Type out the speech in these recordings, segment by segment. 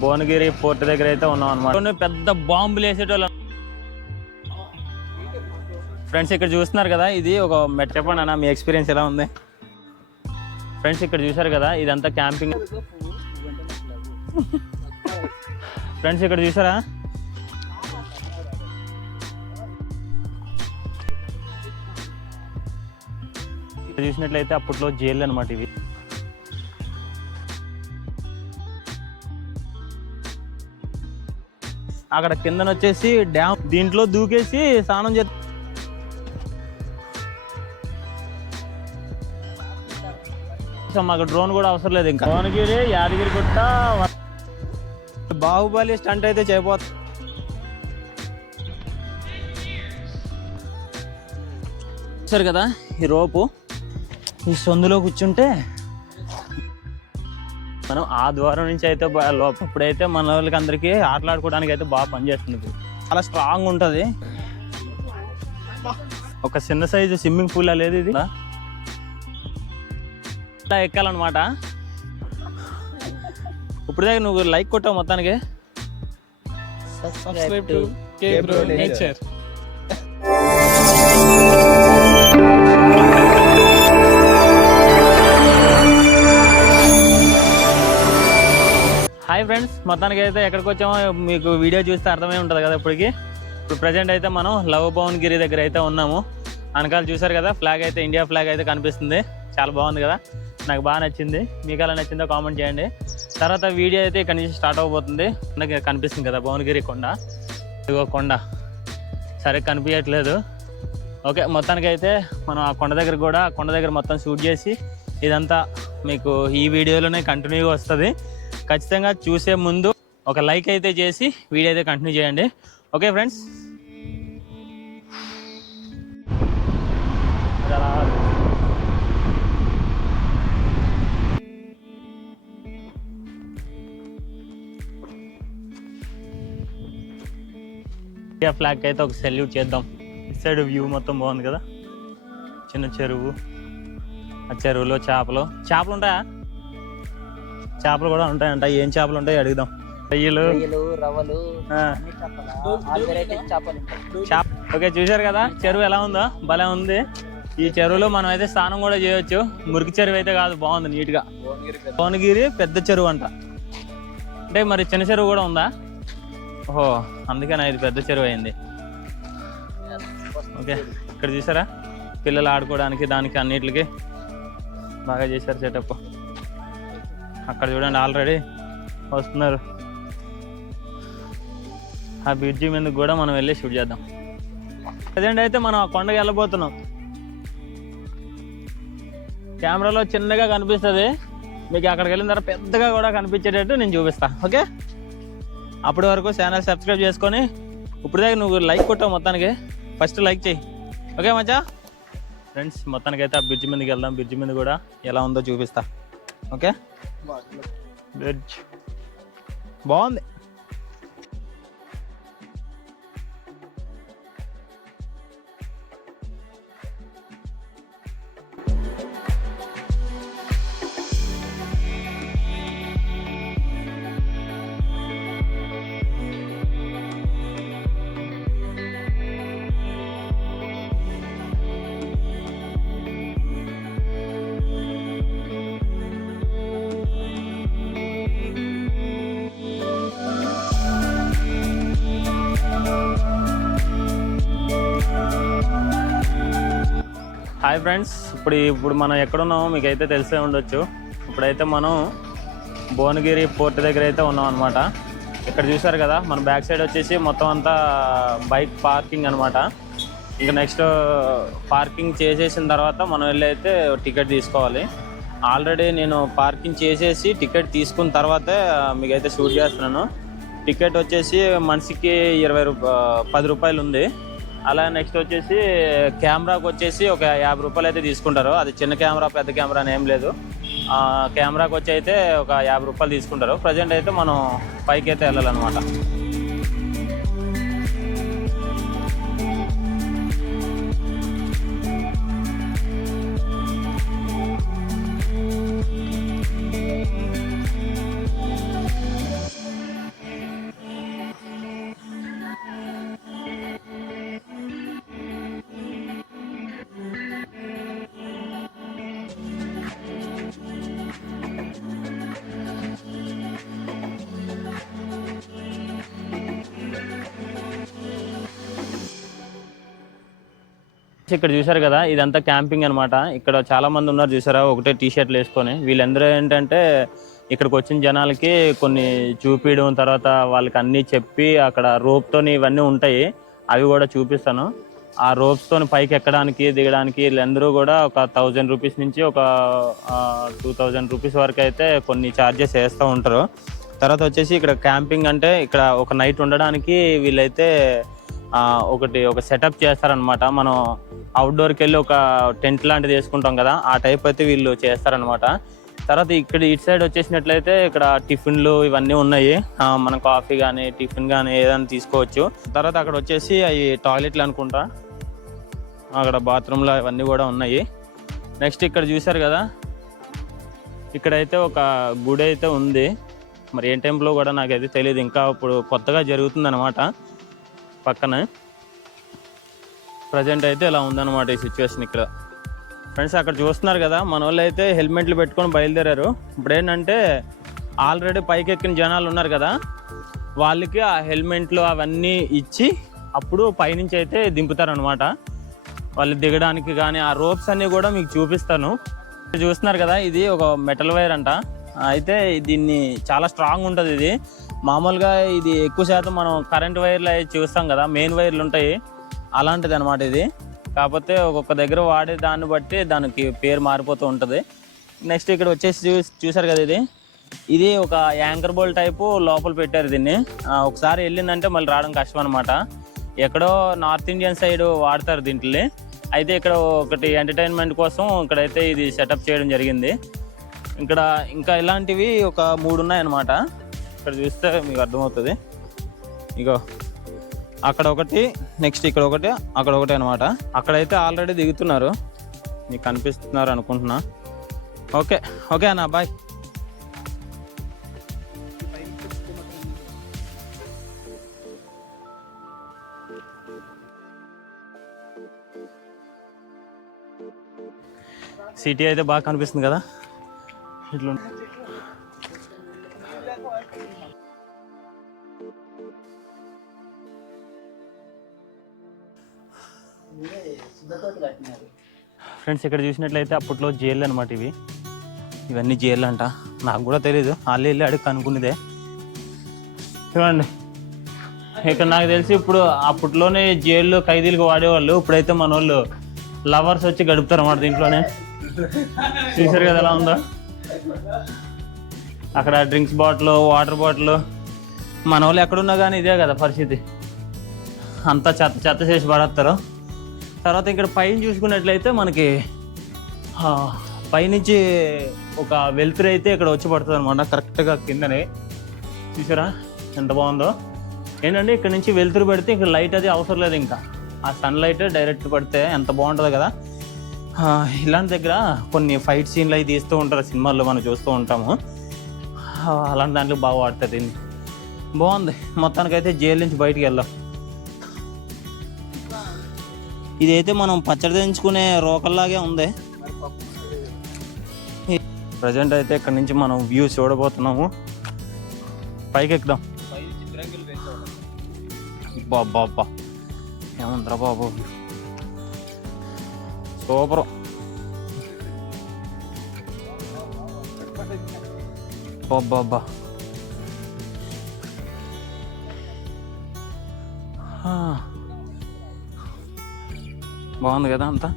Bhuvanagiri port దగ్గర అయితే ఉన్నాం అనమాట పెద్ద బాంబులు వేసేటోళ్ళు. ఫ్రెండ్స్ ఇక్కడ చూస్తున్నారు కదా ఇది ఒక మెట్ చెప్పండి అన్న మీ ఎక్స్పీరియన్స్ ఎలా ఉంది? ఫ్రెండ్స్ ఇక్కడ చూసారు కదా ఇదంతా క్యాంపింగ్. ఫ్రెండ్స్ ఇక్కడ చూసారా చూసినట్లయితే అప్పట్లో జైలు అనమాట ఇవి. అక్కడ కిందన వచ్చేసి డ్యామ్ దీంట్లో దూకేసి స్నానం చే మాకు డ్రోన్ కూడా అవసరం లేదు ఇంకా. భువనగిరి యాదగిరి గుట్ట బాహుబలి స్టంట్ అయితే చేయబోతుంది చూసారు కదా ఈ రోపు. ఈ సందులో కూర్చుంటే మనం ఆ ద్వారం నుంచి అయితే లోప ఇప్పుడైతే మన వాళ్ళకి అందరికీ ఆటలాడుకోవడానికి అయితే బాగా పనిచేస్తుంది చాలా స్ట్రాంగ్ ఉంటుంది. ఒక చిన్న సైజు స్విమ్మింగ్ పూల్ లేదు ఇది. ఇట్లా ఎక్కాలన్నమాట. ఇప్పుడు దాకా నువ్వు లైక్ కొట్టావు మొత్తానికి? Subscribe to K hi friends మొత్తానికి అయితే ఎక్కడికి వచ్చామో మీకు వీడియో చూస్తే అర్థమై ఉంటుంది కదా ఇప్పటికి. ఇప్పుడు ప్రజెంట్ అయితే మనం లవ్ భవన్ గిరి దగ్గర అయితే ఉన్నాము. వెనకాల చూసారు కదా ఫ్లాగ్ అయితే ఇండియా ఫ్లాగ్ అయితే కనిపిస్తుంది. చాలా బాగుంది కదా? నాకు బాగా నచ్చింది. మీకు ఎలా నచ్చిందో కామెంట్ చేయండి. తర్వాత వీడియో అయితే ఇక్కడ నుంచి స్టార్ట్ అవబోతుంది. నాకు కనిపిస్తుంది కదా భువనగిరి కొండ. ఇదిగో కొండ. సరే కనిపించట్లేదు. ఓకే మొత్తానికి అయితే మనం ఆ కొండ దగ్గర కూడా కొండ దగ్గర మొత్తం షూట్ చేసి ఇదంతా మీకు ఈ వీడియోలోనే కంటిన్యూగా వస్తుంది. ఖచ్చితంగా చూసే ముందు ఒక లైక్ అయితే చేసి వీడియో అయితే కంటిన్యూ చేయండి. Okay friends? ఇండియా ఫ్లాగ్ అయితే ఒక సెల్యూట్ చేద్దాం. ఇటు సైడ్ వ్యూ మొత్తం బాగుంది కదా? చిన్న చెరువు ఆ చెరువులో చేపలు. చేపలు ఉంటాయా? చేపలు కూడా ఉంటాయంట. ఏం చేపలు ఉంటాయి అడుగుదాం. రొయ్యలు. రవ్వలు ఆ, అన్ని చేపలు. ఆల్ వెరైటీస్ చేపలు ఉంటాయి. చేప ఓకే చూశారు కదా? చెరువు ఎలా ఉందో? భలే ఉంది. ఈ చెరువులో మనం అయితే స్నానం కూడా చేయొచ్చు. మురికి చెరువు అయితే కాదు బాగుంది నీట్గా. భువనగిరి పెద్ద చెరువు అంట. అంటే మరి చిన్న చెరువు కూడా ఉందా? ఓహో అందుకని ఇది పెద్ద చెరువు అయింది. ఓకే ఇక్కడ చూసారా? పిల్లలు ఆడుకోవడానికి దానికి అన్నిటికి బాగా చేశారు సెటప్ అక్కడ చూడండి ఆల్రెడీ వస్తున్నారు. ఆ బ్రిడ్జి మీద కూడా మనం వెళ్ళి షూట్ చేద్దాం. ప్రజెంట్ అయితే మనం ఆ కొండకి వెళ్ళబోతున్నాం. కెమెరాలో చిన్నగా కనిపిస్తుంది. మీకు అక్కడికి వెళ్ళిన తర్వాత పెద్దగా కూడా కనిపించేటట్టు నేను చూపిస్తాను ఓకే? అప్పటి వరకు ఛానల్ సబ్స్క్రైబ్ చేసుకొని ఇప్పుడు దాకా నువ్వు లైక్ కొట్టావు మొత్తానికి. ఫస్ట్ లైక్ చేయి. ఓకే మచ్చా? ఫ్రెండ్స్ మొత్తానికి అయితే ఆ బ్రిడ్జ్ మీదకి వెళ్దాం. బ్రిడ్జ్ మీద కూడా ఎలా ఉందో చూపిస్తా. ఓకే? బ్రిడ్జ్ బాగుంది. Hi friends. ఇప్పుడు ఇప్పుడు మనం ఎక్కడున్నామో మీకు అయితే తెలిసే ఉండొచ్చు. ఇప్పుడైతే మనం భువనగిరి పోర్ట్ దగ్గర అయితే ఉన్నాం అనమాట ఇక్కడ చూసారు కదా మన బ్యాక్ సైడ్ వచ్చేసి మొత్తం అంతా బైక్ పార్కింగ్ అనమాట ఇంకా నెక్స్ట్ పార్కింగ్ చేసేసిన తర్వాత మనం వెళ్ళి అయితే టికెట్ తీసుకోవాలి. ఆల్రెడీ నేను పార్కింగ్ చేసేసి టికెట్ తీసుకున్న తర్వాతే మీకైతే షూట్ చేస్తున్నాను. టికెట్ వచ్చేసి మనిషికి ఇరవై రూపా పది రూపాయలు ఉంది అలా నెక్స్ట్ వచ్చేసి కెమెరాకి వచ్చేసి ఒక యాభై రూపాయలు అయితే తీసుకుంటారు. అది చిన్న కెమెరా పెద్ద కెమెరా అని ఏం లేదు. కెమెరాకి వచ్చి అయితే ఒక యాభై రూపాయలు తీసుకుంటారు. ప్రజెంట్ అయితే మనం పైకి అయితే వెళ్ళాలన్నమాట. ఇక్కడ చూసారు కదా ఇదంతా క్యాంపింగ్ అనమాట ఇక్కడ చాలా మంది ఉన్నారు చూసారా ఒకటే టీ షర్ట్లు వేసుకొని. వీళ్ళందరూ ఏంటంటే ఇక్కడికి వచ్చిన జనాలకి కొన్ని చూపించడం తర్వాత వాళ్ళకి అన్నీ చెప్పి అక్కడ రోప్తోని ఇవన్నీ ఉంటాయి. అవి కూడా చూపిస్తాను. ఆ రోప్స్తో పైకి ఎక్కడానికి దిగడానికి వీళ్ళందరూ కూడా ఒక థౌజండ్ రూపీస్ నుంచి ఒక టూ థౌజండ్ రూపీస్ వరకు అయితే కొన్ని ఛార్జెస్ వేస్తూ ఉంటారు. తర్వాత వచ్చేసి ఇక్కడ క్యాంపింగ్ అంటే ఇక్కడ ఒక నైట్ ఉండడానికి వీళ్ళైతే ఒకటి ఒక సెటప్ చేస్తారనమాట మనం అవుట్డోర్కి వెళ్ళి ఒక టెంట్ లాంటిది వేసుకుంటాం కదా ఆ టైప్ అయితే వీళ్ళు చేస్తారనమాట తర్వాత ఇక్కడ ఇటు సైడ్ వచ్చేసినట్లయితే ఇక్కడ టిఫిన్లు ఇవన్నీ ఉన్నాయి. మనం కాఫీ కానీ టిఫిన్ కానీ ఏదైనా తీసుకోవచ్చు. తర్వాత అక్కడ వచ్చేసి అవి టాయిలెట్లు అనుకుంటా. అక్కడ బాత్రూమ్లో ఇవన్నీ కూడా ఉన్నాయి. నెక్స్ట్ ఇక్కడ చూసారు కదా ఇక్కడైతే ఒక గుడి అయితే ఉంది. మరి ఏం టెంపుల్ కూడా నాకైతే తెలియదు ఇంకా ఇప్పుడు కొత్తగా జరుగుతుంది అనమాట పక్కన. ప్రజెంట్ అయితే ఇలా ఉందన్నమాట ఈ సిచ్యువేషన్ ఇక్కడ. ఫ్రెండ్స్ అక్కడ చూస్తున్నారు కదా మన వాళ్ళు అయితే హెల్మెట్లు పెట్టుకొని బయలుదేరారు. ఇప్పుడు ఏంటంటే ఆల్రెడీ పైకి ఎక్కిన జనాలు ఉన్నారు కదా వాళ్ళకి ఆ హెల్మెట్లు అవన్నీ ఇచ్చి అప్పుడు పైనుంచి అయితే దింపుతారనమాట వాళ్ళు దిగడానికి కానీ ఆ రోప్స్ అన్నీ కూడా మీకు చూపిస్తాను. ఇక్కడ చూస్తున్నారు కదా ఇది ఒక మెటల్ వైర్ అంట. అయితే దీన్ని చాలా స్ట్రాంగ్ ఉంటుంది ఇది. మామూలుగా ఇది ఎక్కువ శాతం మనం కరెంట్ వైర్లు అవి చూస్తాం కదా మెయిన్ వైర్లు ఉంటాయి. అలాంటిది అనమాట ఇది. కాకపోతే ఒక్కొక్క దగ్గర వాడే దాన్ని బట్టి దానికి పేరు మారిపోతూ ఉంటుంది. నెక్స్ట్ ఇక్కడ వచ్చేసి చూ చూసారు కదా ఇది? ఇది ఒక యాంకర్ బోల్ టైపు లోపల పెట్టారు దీన్ని. ఒకసారి వెళ్ళిందంటే మళ్ళీ రావడం కష్టం అనమాట ఎక్కడో నార్త్ ఇండియన్ సైడ్ వాడతారు దీంట్లో. అయితే ఇక్కడ ఒకటి ఎంటర్టైన్మెంట్ కోసం ఇక్కడైతే ఇది సెటప్ చేయడం జరిగింది. ఇక్కడ ఇంకా ఇలాంటివి ఒక మూడు ఉన్నాయన్నమాట. ఇక్కడ చూస్తే మీకు అర్థమవుతుంది. ఇగో అక్కడ ఒకటి నెక్స్ట్ ఇక్కడ ఒకటి అక్కడ ఒకటి అనమాట అక్కడైతే ఆల్రెడీ దిగుతున్నారు. మీకు కనిపిస్తున్నారు అనుకుంటున్నా. ఓకే ఓకే అన్న బాయ్ సిటీ అయితే బాగా కనిపిస్తుంది కదా? ఇట్లా ఫ్రెండ్స్ ఇక్కడ చూసినట్లయితే అప్పట్లో జైలు అనమాట ఇవి. ఇవన్నీ జైలు అంట. నాకు కూడా తెలియదు వాళ్ళు వెళ్ళి అడిగి కనుక్కునేదే చూడండి. ఇక్కడ నాకు తెలిసి ఇప్పుడు అప్పట్లోనే జైల్లో ఖైదీలకు వాడేవాళ్ళు. ఇప్పుడైతే మన వాళ్ళు లవర్స్ వచ్చి గడుపుతారు అన్నమాట దీంట్లోనే. చూసారు కదా ఎలా ఉందో? అక్కడ డ్రింక్స్ బాటిల్ వాటర్ బాటిల్. మన వాళ్ళు ఎక్కడున్నా కానీ ఇదే కదా పరిస్థితి. అంతా చెత్త చెత్త చేసి పడేస్తారు. తర్వాత ఇక్కడ పైన చూసుకున్నట్లయితే మనకి పైనుంచి ఒక వెలుతురు అయితే ఇక్కడ వచ్చి పడుతుంది అనమాట కరెక్ట్గా కిందనే. చూసారా? ఎంత బాగుందో? ఏంటంటే ఇక్కడ నుంచి వెలుతురు పెడితే ఇక్కడ లైట్ అది అవసరం లేదు ఇంకా. ఆ సన్ లైట్ డైరెక్ట్ పడితే ఎంత బాగుంటుందో కదా. ఇలాంటి దగ్గర కొన్ని ఫైట్ సీన్లు అవి తీస్తూ ఉంటారు సినిమాల్లో మనం చూస్తూ ఉంటాము. అలాంటి దాంట్లో బాగా వాడుతుంది దీన్ని. బాగుంది. మొత్తానికైతే జైలు నుంచి బయటికి వెళ్దాం. ఇదైతే మనం పచ్చడి దించుకునే రోకల్లాగే ఉంది. ప్రజెంట్ అయితే ఇక్కడ నుంచి మనం వ్యూ చూడబోతున్నాము. పైకి ఎక్కుదాం బాబా అబ్బా ఏముందిరా బాబు? సూపర్. బాబా బాగుంది కదా అంతా?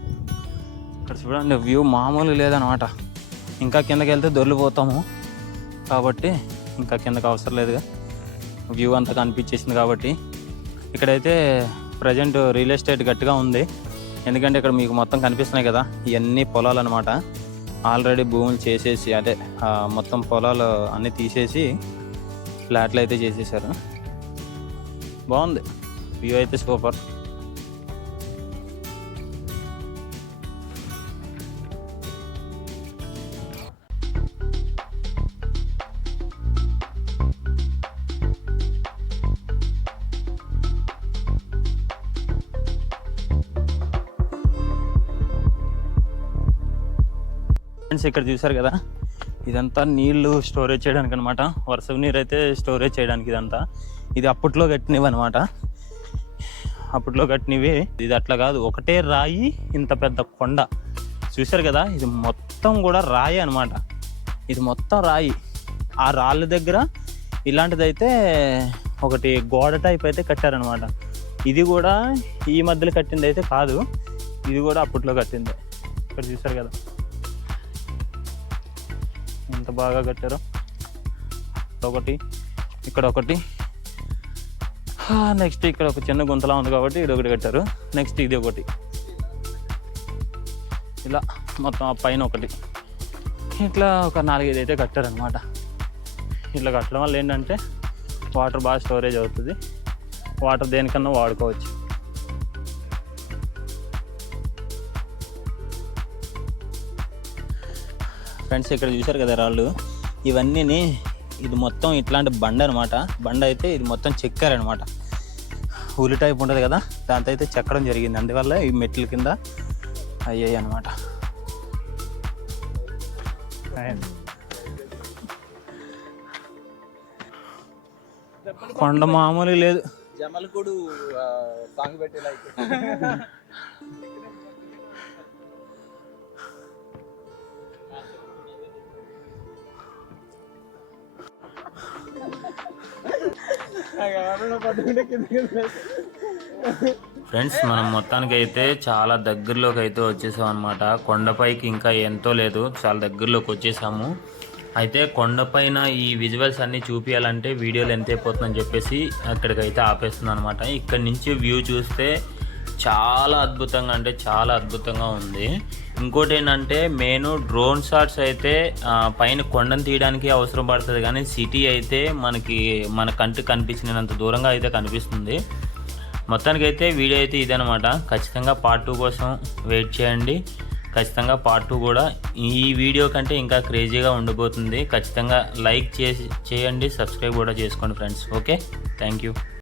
ఇక్కడ చూడండి వ్యూ మామూలు లేదనమాట ఇంకా కిందకి వెళ్తే దొరికిపోతాము. కాబట్టి ఇంకా కిందకి అవసరం లేదుగా. వ్యూ అంతా కనిపించేసింది కాబట్టి. ఇక్కడైతే ప్రజెంట్ రియల్ ఎస్టేట్ గట్టిగా ఉంది. ఎందుకంటే ఇక్కడ మీకు మొత్తం కనిపిస్తున్నాయి కదా ఇవన్నీ పొలాలు అనమాట ఆల్రెడీ భూములు చేసేసి అదే మొత్తం పొలాలు అన్నీ తీసేసి ఫ్లాట్లు అయితే చేసేసారు. బాగుంది. వ్యూ అయితే సూపర్. ఫ్రెండ్స్ ఇక్కడ చూసారు కదా? ఇదంతా నీళ్ళు స్టోరేజ్ చేయడానికి అనమాట వర్షం నీరు అయితే స్టోరేజ్ చేయడానికి ఇదంతా. ఇది అప్పట్లో కట్టినవి అనమాట అప్పట్లో కట్టినవి. ఇది అట్లా కాదు. ఒకటే రాయి ఇంత పెద్ద కొండ. చూశారు కదా? ఇది మొత్తం కూడా రాయి అనమాట ఇది మొత్తం రాయి. ఆ రాళ్ళ దగ్గర ఇలాంటిదైతే ఒకటి గోడ టైప్ అయితే కట్టారనమాట ఇది కూడా ఈ మధ్యలో కట్టింది అయితే కాదు. ఇది కూడా అప్పట్లో కట్టింది. ఇక్కడ చూశారు కదా? ఎంత బాగా కట్టారో. ఒకటి ఇక్కడ ఒకటి. నెక్స్ట్ ఇక్కడ ఒక చిన్న గుంతలా ఉంది కాబట్టి ఇది ఒకటి కట్టారు. నెక్స్ట్ ఇది ఒకటి. ఇలా మొత్తం ఆ పైన ఒకటి. ఇట్లా ఒక నాలుగైదు అయితే కట్టారనమాట ఇట్లా కట్టడం వల్ల ఏంటంటే వాటర్ బాగా స్టోరేజ్ అవుతుంది. వాటర్ దేనికన్నా వాడుకోవచ్చు. ఫ్రెండ్స్ ఇక్కడ చూశారు కదా రాళ్ళు? ఇవన్నీ ఇది మొత్తం ఇట్లాంటి బండ అనమాట బండ అయితే ఇది మొత్తం చెక్కారనమాట ఉలి టైప్ ఉంటుంది కదా దాంతో అయితే చెక్కడం జరిగింది. అందువల్ల ఈ మెట్ల కింద అయ్యాయి అనమాట కొండ మామూలు లేదు. జమలకుడు సాంగ్ పెట్టేలా ఫ్రెండ్స్ మనం మొత్తానికి అయితే చాలా దగ్గరలోకి అయితే వచ్చేసాం అనమాట కొండపైకి ఇంకా ఎంతో లేదు చాలా దగ్గరలోకి వచ్చేసాము అయితే కొండపైన ఈ విజువల్స్ అన్నీ చూపించాలంటే వీడియోలు ఎంత అయిపోతుందని చెప్పేసి అక్కడికైతే ఆపేస్తుంది అనమాట ఇక్కడ నుంచి వ్యూ చూస్తే చాలా అద్భుతంగా అంటే చాలా అద్భుతంగా ఉంది. ఇంకోటి ఏంటంటే మెయిన్ డ్రోన్ షాట్స్ అయితే పైన కొండను తీయడానికి అవసరం పడుతుంది. కానీ సిటీ అయితే మనకి మన కంటికి కనిపించినంత దూరంగా అయితే కనిపిస్తుంది. మొత్తానికి అయితే వీడియో అయితే ఇదనమాట ఖచ్చితంగా పార్ట్ టూ కోసం వెయిట్ చేయండి. ఖచ్చితంగా పార్ట్ టూ కూడా ఈ వీడియో కంటే ఇంకా క్రేజీగా ఉండబోతుంది. ఖచ్చితంగా లైక్ చేసి చేయండి. సబ్స్క్రైబ్ కూడా చేసుకోండి ఫ్రెండ్స్ ఓకే థ్యాంక్ యూ